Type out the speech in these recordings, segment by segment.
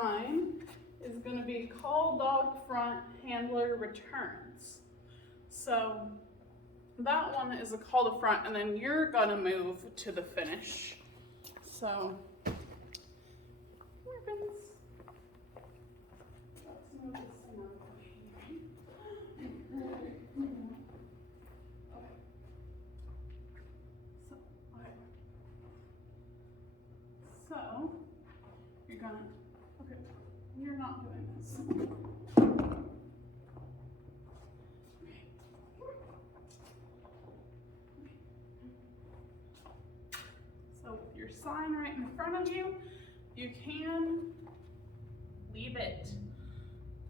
sign is going to be call dog front, handler returns. So that one is a call to front, and then you're going to move to the finish. So, ribbons. Let's move this thing out of the way. Okay. So, you're gonna, okay, you're not doing this. So with your sign right in front of you, you can leave it.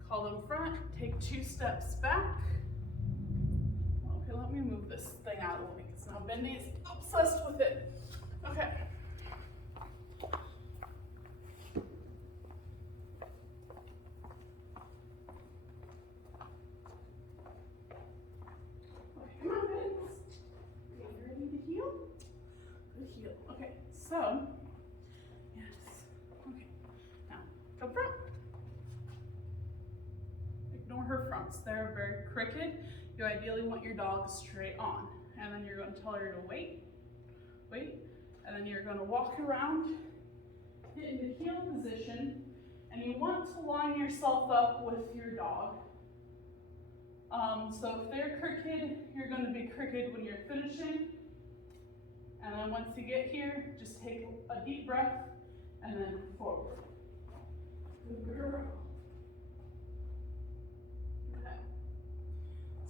Call them front, take 2 steps back. Okay, let me move this thing out of the way because now Bendy's obsessed with it. Okay. So, yes, okay, now, go front. Ignore her fronts, they're very crooked. You ideally want your dog straight on. And then you're going to tell her to wait, and then you're going to walk around, get into heel position, and you want to line yourself up with your dog. So if they're crooked, you're going to be crooked when you're finishing. And then once you get here, just take a deep breath and then forward. Good girl. Okay.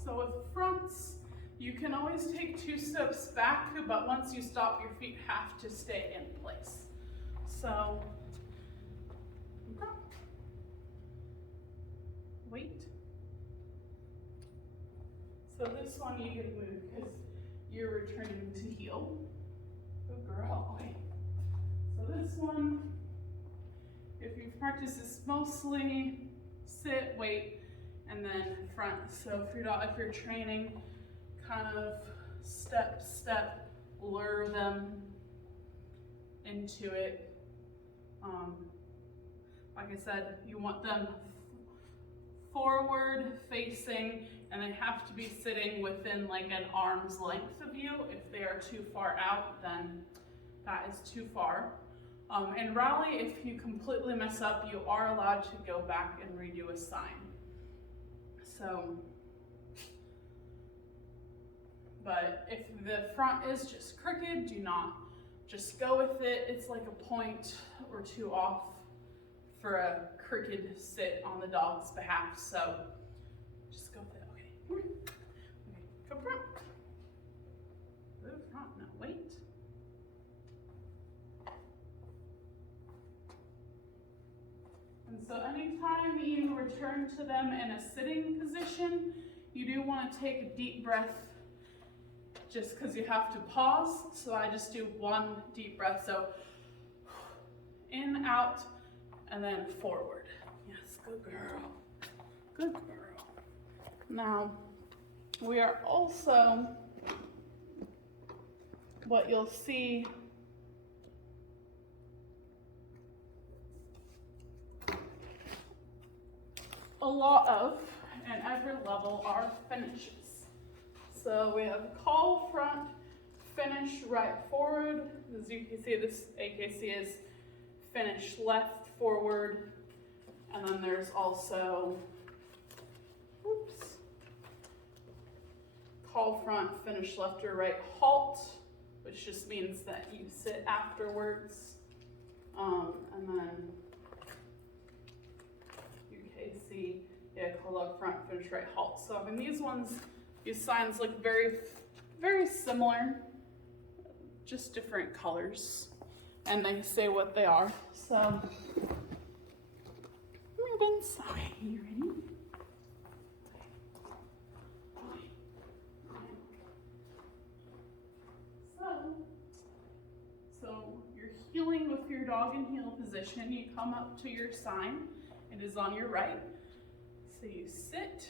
So with fronts, you can always take 2 steps back, but once you stop, your feet have to stay in place. So, okay. Wait. So this one you can move because you're returning to heel. Good girl. Okay. So this one, if you've practiced this mostly sit, wait, and then front. So if you're training, kind of step, lure them into it. Like I said, you want them forward facing, and they have to be sitting within like an arm's length of you. If they are too far out, then that is too far. In rally, if you completely mess up, you are allowed to go back and redo a sign. So, but if the front is just crooked, do not just go with it. It's like a point or 2 off for a crooked sit on the dog's behalf. So just go with it. Okay. Okay. Go front. Go front. Now wait. And so anytime you return to them in a sitting position, you do want to take a deep breath just because you have to pause. So I just do 1 deep breath. So in, out, and then forward. Yes, good girl. Good girl. Now, we are also, what you'll see a lot of, and every level, are finishes. So we have call front, finish right forward. As you can see, this AKC is finish left forward, and then there's also, call front, finish left or right, halt, which just means that you sit afterwards, and then UKC, yeah, call dog front, finish right, halt. So I mean, these signs look very, very similar, just different colors. And they say what they are. So, ribbons. Okay, you ready? So you're heeling with your dog in heel position. You come up to your sign. It is on your right. So you sit.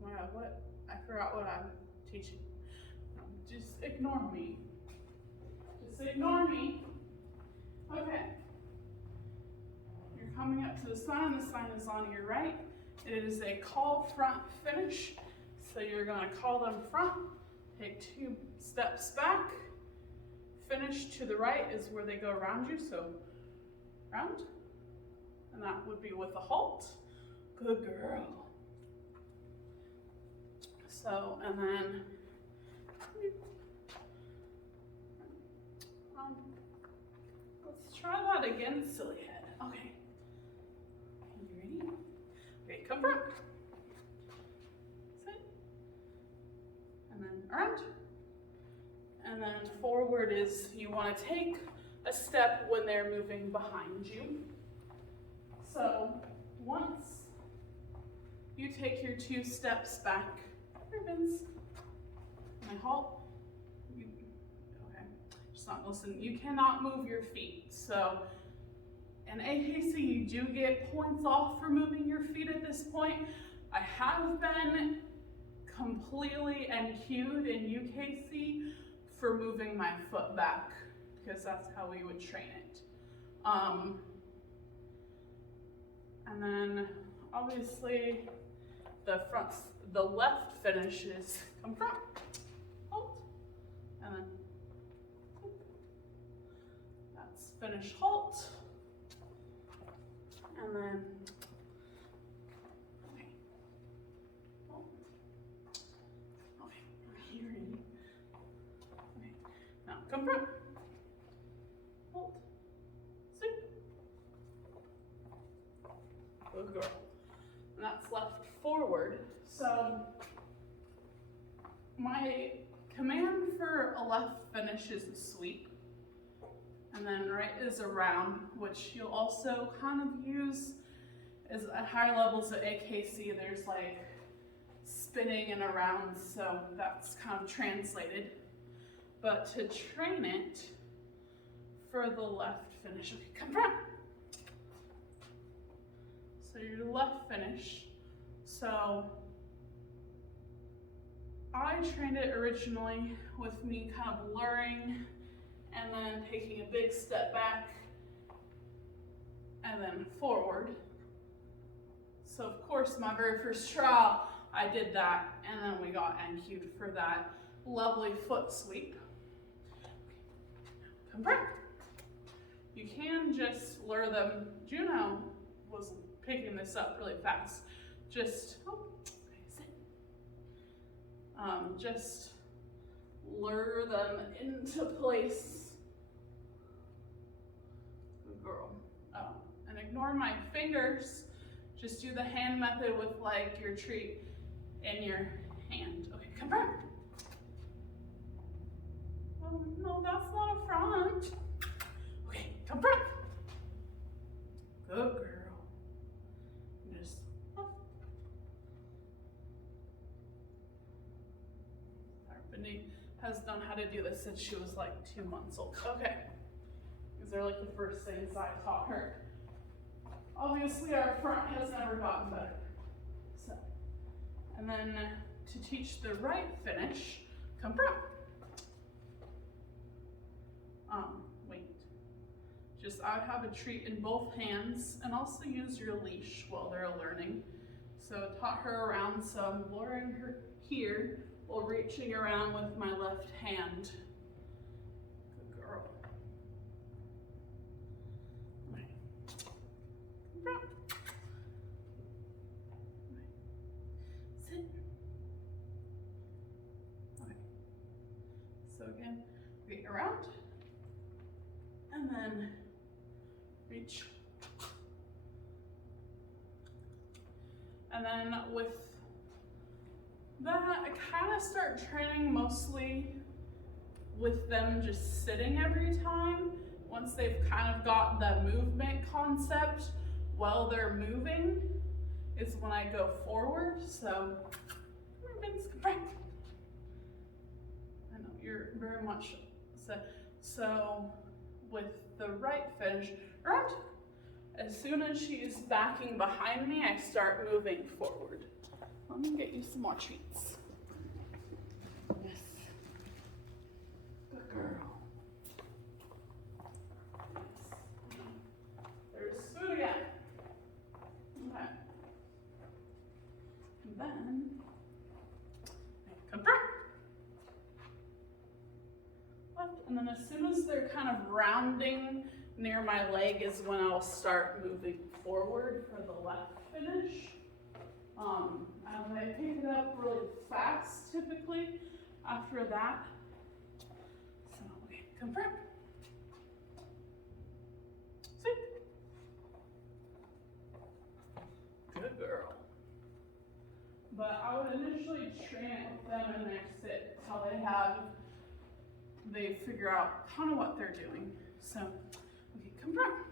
Wow, I forgot what I'm teaching. Just ignore me. Just say ignore me. Okay. You're coming up to the sign is on your right. It is a call front finish. So you're gonna call them front, take 2 steps back, finish to the right is where they go around you, so round. And that would be with a halt. Good girl. So, and then, let's try that again, silly head. Okay. You ready? Okay, come front. Sit. And then around. And then forward is you want to take a step when they're moving behind you. So once you take your 2 steps back, ribbons, and I halt, okay, just not listen. You cannot move your feet. So in AKC, you do get points off for moving your feet at this point. I have been completely NQ'd in UKC for moving my foot back because that's how we would train it. And then obviously the left finish is come front, halt, and then that's finish, halt, and then okay, halt. Okay, you ready? Okay, now come front, halt, sit. Good girl. And that's left forward. So my command for a left finish is a sweep. And then right is a round, which you'll also kind of use as at higher levels of AKC. There's like spinning and around, so that's kind of translated. But to train it for the left finish, okay, come front. So your left finish. So I trained it originally with me kind of luring and then taking a big step back and then forward. So of course my very first trial I did that, and then we got NQ'd for that lovely foot sweep. Come front. You can just lure them. Juno was picking this up really fast. Just, sit. Just lure them into place. Good girl. Oh, and ignore my fingers. Just do the hand method with like your treat in your hand. Okay, come front. Oh, no, that's not a front. Okay, come front. Good girl. Just Brittany has known how to do this since she was like 2 months old. Okay, these are like the first things I taught her. Obviously, our front has never gotten better. So, and then to teach the right finish, come front. Wait. Just I have a treat in both hands, and also use your leash while they're learning. So taught her around, so I'm luring her here while reaching around with my left hand. Good girl. Okay. Front. Okay. Sit. Okay. So again, reach around, and then reach. And then with that, I kind of start training mostly with them just sitting every time. Once they've kind of got the movement concept while they're moving is when I go forward. So, ribbons, right. I know you're very much set. So with the right finish, around. As soon as she's backing behind me, I start moving forward. Let me get you some more treats. Yes. Good girl. left. And then as soon as they're kind of rounding near my leg is when I'll start moving forward for the left finish. And I pick it up really fast typically after that. So, okay, confirm. Sweep. Good girl. But I would initially train it with them in their sit till they figure out kind of what they're doing. So, okay, confirm.